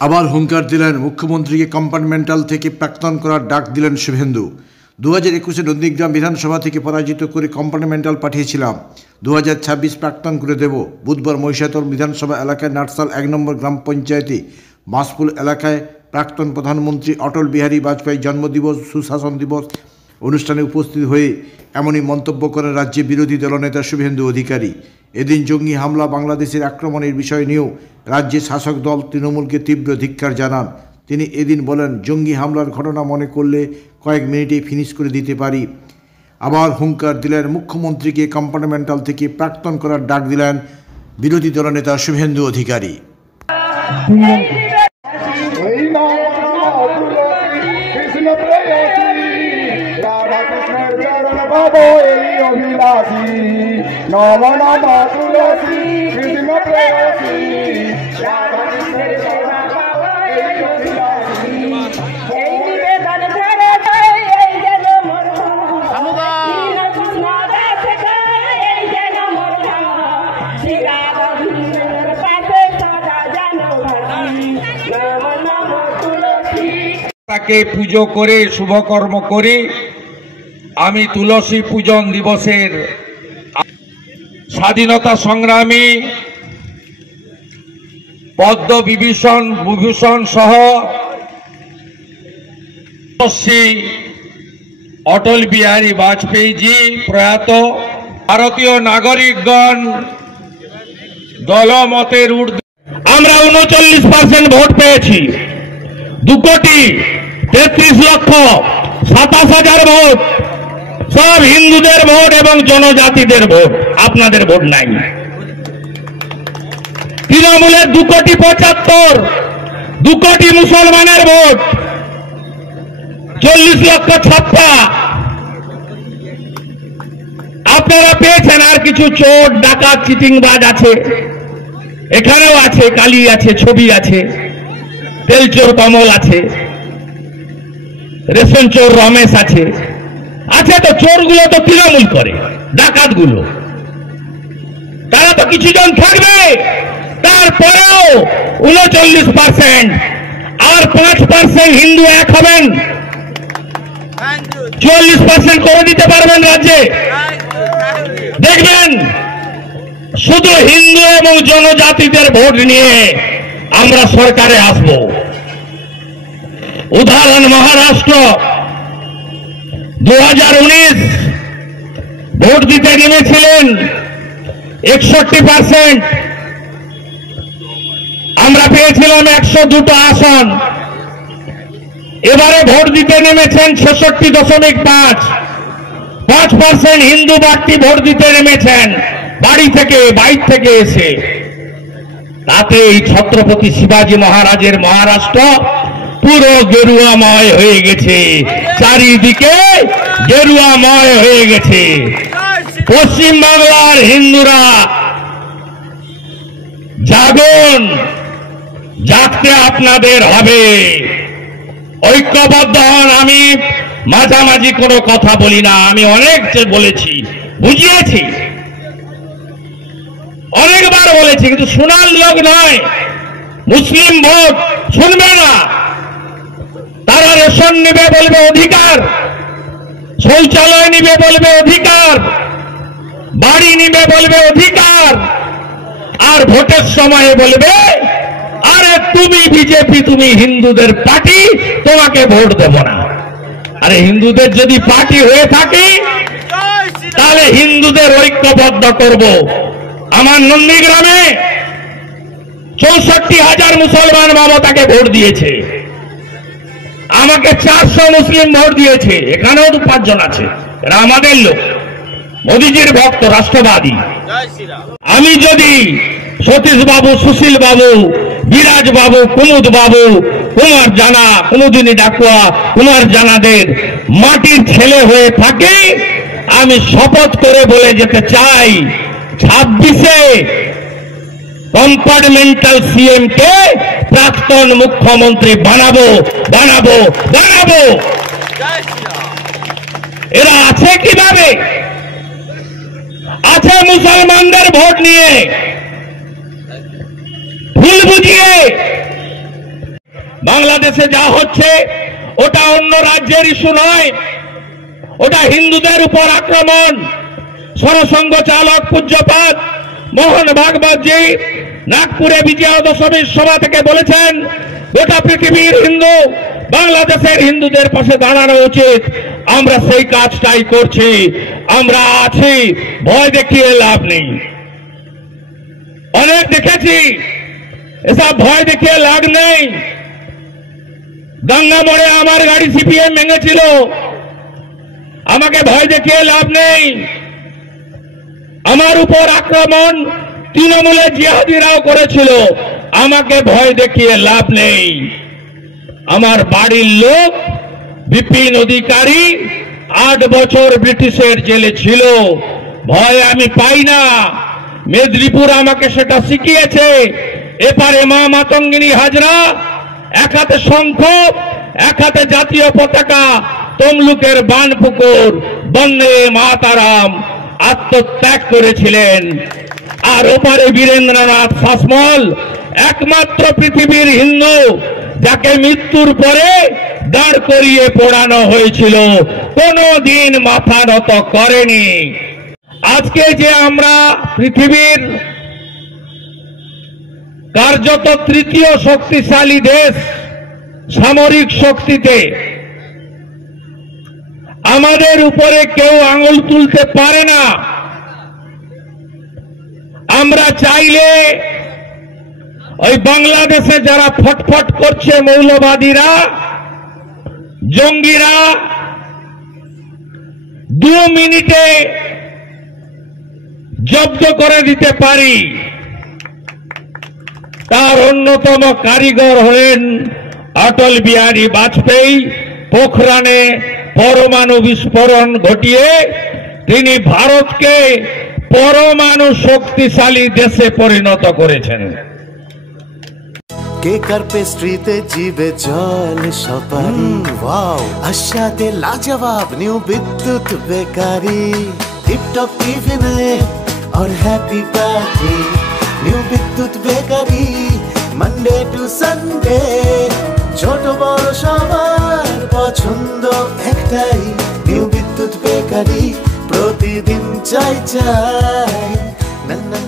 আবার হুঙ্কার দিলেন মুখ্যমন্ত্রীকে কম্পার্টমেন্টাল থেকে প্রাক্তন করার ডাক দিলেন শুভেন্দু। 2021-এ নন্দীগ্রাম বিধানসভা থেকে পরাজিত করে কম্পার্টমেন্টাল পাঠিয়েছিলাম, 2026 প্রাক্তন করে দেব। বুধবার মহিষাদল বিধানসভা এলাকায় নাটসাল 1 নম্বর গ্রাম পঞ্চায়েতে মাসপুল এলাকায় প্রাক্তন প্রধানমন্ত্রী অটল বিহারী বাজপেয়ী জন্মদিবস সুশাসন দিবস অনুষ্ঠানে উপস্থিত হয়ে এমনই মন্তব্য করেন রাজ্যের বিরোধী দলনেতা শুভেন্দু অধিকারী। এদিন জঙ্গি হামলা বাংলাদেশের আক্রমণের বিষয় নিয়েও রাজ্যের শাসক দল তৃণমূলকে তীব্র ধিক্কার জানান। তিনি এদিন বলেন, জঙ্গি হামলার ঘটনা মনে করলে কয়েক মিনিটেই ফিনিশ করে দিতে পারি। আবার হুঙ্কার দিলেন মুখ্যমন্ত্রীকে কম্পার্টমেন্টাল থেকে প্রাক্তন করার ডাক দিলেন বিরোধী দলনেতা শুভেন্দু অধিকারী। তাকে পুজো করে শুভকর্ম করি। আমি তুলসী পূজন দিবসের স্বাধীনতা সংগ্রামী পদ্মবিভূষণ সহ অটল বিহারী বাজপেয়ীজি প্রয়াত ভারতীয় নাগরিকগণ দলমতের ঊর্ধ্বে আমরা 39% ভোট পেয়েছি। 2,33,27,000 ভোট সব হিন্দুদের ভোট এবং জনজাতিদের ভোট, আপনাদের ভোট নাই। তৃণমূলের 2,75,000, 2 কোটি মুসলমানের ভোট, 40 লক্ষ ছাপ্পা আপনারা পেয়েছেন। আর কিছু চোর ডাকাত চিটিংবাজ আছে, এখানেও আছে, কালী আছে, ছবি আছে, তেলচোর কমল আছে, রেশন চোর রমেশ আছে। তো চোরগুলো তো তৃণমূল করে, ডাকাতগুলো তারা তো কিছুজন থাকবে। তারপরেও 39% আর 5% হিন্দু এক হবেন, 44% করে দিতে পারবেন রাজ্যে। দেখবেন শুধু হিন্দু এবং জনজাতিদের ভোট নিয়ে আমরা সরকারে আসব। উদাহরণ মহারাষ্ট্র 2019 ভোট দিতে নেমেছিলেন 61%, আমরা পেয়েছিলাম 102টা আসন। এবারে ভোট দিতে নেমেছেন 66.5% হিন্দু ব্যক্তি ভোট দিতে নেমেছেন বাড়ি থেকে, বাইর থেকে এসে। তাতে এই ছত্রপতি শিবাজী মহারাজের মহারাষ্ট্র পুরো গেরুয়াময় হয়ে গেছে, চারিদিকে গেরুয়াময় হয়ে গেছে। পশ্চিম বাংলার হিন্দুরা জাগুন, জাগতে আপনাদের হবে, ঐক্যবদ্ধ হন। আমি মাঝামাঝি কোনো কথা বলি না, আমি অনেক বলেছি, বুঝিয়েছি, অনেকবার বলেছি, কিন্তু শোনার লোক নয়। মুসলিম ভোট শুনবে না, তারা রেশন নিবে বলবে অধিকার, শৌচালয় নিবে বলবে অধিকার, বাড়ি নিবে বলবে অধিকার, আর ভোটের সময় বলবে আরে তুমি বিজেপি, তুমি হিন্দুদের পার্টি, তোমাকে ভোট দেব না। আরে হিন্দুদের যদি পার্টি হয়ে থাকে তাহলে হিন্দুদের ঐক্যবদ্ধ করব। আমার নন্দীগ্রামে 64,000 মুসলমান মমতাকে ভোট দিয়েছে, আমাকে 400 মুসলিম ভোট দিয়েছে। এখানেও 5 জন আছে, এরা আমাদের লোক, মোদীজির ভক্ত, রাষ্ট্রবাদী। আমি যদি সতীশ বাবু, সুশীল বাবু, বিরাজ বাবু, কুমুদ বাবু, কুমার জানা, কুমুদিনী ডাকুয়া, কুমার জানাদের মাটির ছেলে হয়ে থাকে, আমি শপথ করে বলে যেতে চাই 26-এ কম্পার্টমেন্টাল সিএম কে প্রাক্তন মুখ্যমন্ত্রী বানাবো, বানাবো, বানাবো। এরা আছে কিভাবে? আছে মুসলমানদের ভোট নিয়ে ভুল বুঝিয়ে বাংলাদেশে যা হচ্ছে ওটা অন্য রাজ্যের ইস্যু নয়, ওটা হিন্দুদের উপর আক্রমণ। সরসংঘ চালক পূজ্যপাদ মোহন ভাগবতজি নাগপুরে বিজয়া দশমীর সভা থেকে বলেছেন, গোটা পৃথিবীর হিন্দু বাংলাদেশের হিন্দুদের পাশে দাঁড়ানো উচিত। আমরা সেই কাজটাই করছি, আমরা আছি, ভয় দেখিয়ে লাভ নেই। অনেক দেখেছি, এসব ভয় দেখিয়ে লাভ নেই। গঙ্গা মোড়ে আমার গাড়ি সিপিএম ভেঙেছিল, আমাকে ভয় দেখিয়ে লাভ নেই। আমার উপর আক্রমণ তৃণমূলের জিহাদিরাও করেছিল, আমাকে ভয় দেখিয়ে লাভ নেই। আমার বাড়ির লোক বিপিন অধিকারী 8 বছর ব্রিটিশের জেলে ছিল, ভয় আমি পাই না। মেদিনীপুর আমাকে সেটা শিখিয়েছে। এপারে মা মাতঙ্গিনী হাজরা এক হাতে শঙ্খ, এক হাতে জাতীয় পতাকা, তমলুকের বানপুকুর বন্দে মাতারাম আত্মত্যাগ করেছিলেন। আর ওপারে বীরেন্দ্রনাথ শাসমল একমাত্র পৃথিবীর হিন্দু যাকে মৃত্যুর পরে দাঁড় করিয়ে পোড়ানো হয়েছিল, কোনদিন মাথা নত করেনি। আজকে যে আমরা পৃথিবীর কার্যত তৃতীয় শক্তিশালী দেশ সামরিক শক্তিতে, আমাদের উপরে কেউ আঙুল তুলতে পারে না। আমরা চাইলে ওই বাংলাদেশে যারা ফটফট করছে মৌলবাদীরা, জঙ্গিরা 2 মিনিটে জব্দ করে দিতে পারি। তার অন্যতম কারিগর হলেন অটল বিহারী বাজপেয়ী। পোখরানে পরমাণু বিস্ফোরণ ঘটিয়ে তিনি ভারতকে পরমাণু শক্তিশালী দেশে পরিণত করেছেন। কেকার পেস্ট্রিতে জিবে জল সপারি, ওয়াও আশাতে লাজবাব নিউ বিদ্যুৎ বেকারি, টিপটপ টিফিনে और हैप्पी पार्टी নিউ বিদ্যুৎ বেকারি, মানডে টু সানডে ছোট বড় সবার পছন্দ একটাই, নিউ বিদ্যুৎ বেকারি প্রতিদিন চাই চাই। না না